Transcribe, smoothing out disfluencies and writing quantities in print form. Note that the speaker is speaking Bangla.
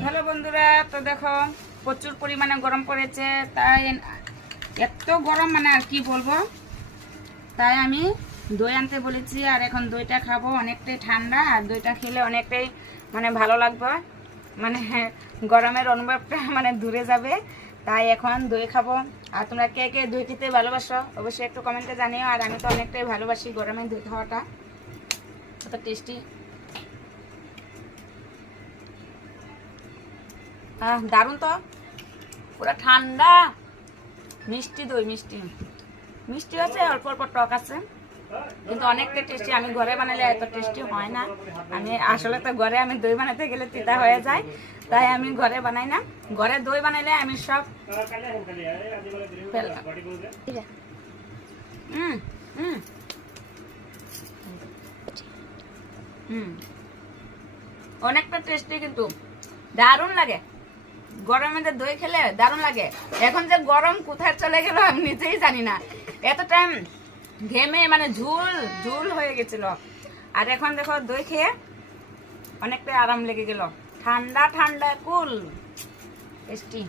হ্যালো বন্ধুরা, তো দেখো প্রচুর পরিমাণে গরম পড়েছে, তাই এত গরম মানে আর কি বলবো। তাই আমি দই আনতে বলেছি, আর এখন দইটা খাবো। অনেকটাই ঠান্ডা, আর দইটা খেলে অনেকটাই মানে ভালো লাগবে, মানে গরমের অনুভবটা মানে দূরে যাবে। তাই এখন দই খাবো। আর তোমরা কে কে দই খেতে ভালোবাসো অবশ্যই একটু কমেন্টে জানিও। আর আমি তো অনেকটাই ভালোবাসি গরমে দই খাওয়াটা, কত টেস্টি। দারুণ তো, পুরো ঠান্ডা মিষ্টি দই, মিষ্টি মিষ্টি আছে, অল্প অল্প টক আছে, কিন্তু অনেকটা টেস্টি। আমি ঘরে বানালে এত টেস্টি হয় না। আমি আসলে তো ঘরে আমি দই বানাতে গেলে তিতা হয়ে যায়, তাই আমি ঘরে বানাই না। ঘরে দই বানাইলে আমি সব ফেললাম। হুম হুম হুম অনেকটা টেস্টি, কিন্তু দারুণ লাগে। গরমে দই খেলে দারুণ লাগে। এখন যে গরম কোথায় চলে গেল আমি নিজেই জানি না। এত টাইম ঘেমে মানে ঝুল ঝুল হয়ে গেছিল, আর এখন দেখো দই খেয়ে অনেকটা আরাম লেগে গেল। ঠান্ডা ঠান্ডা কুল টেস্টি।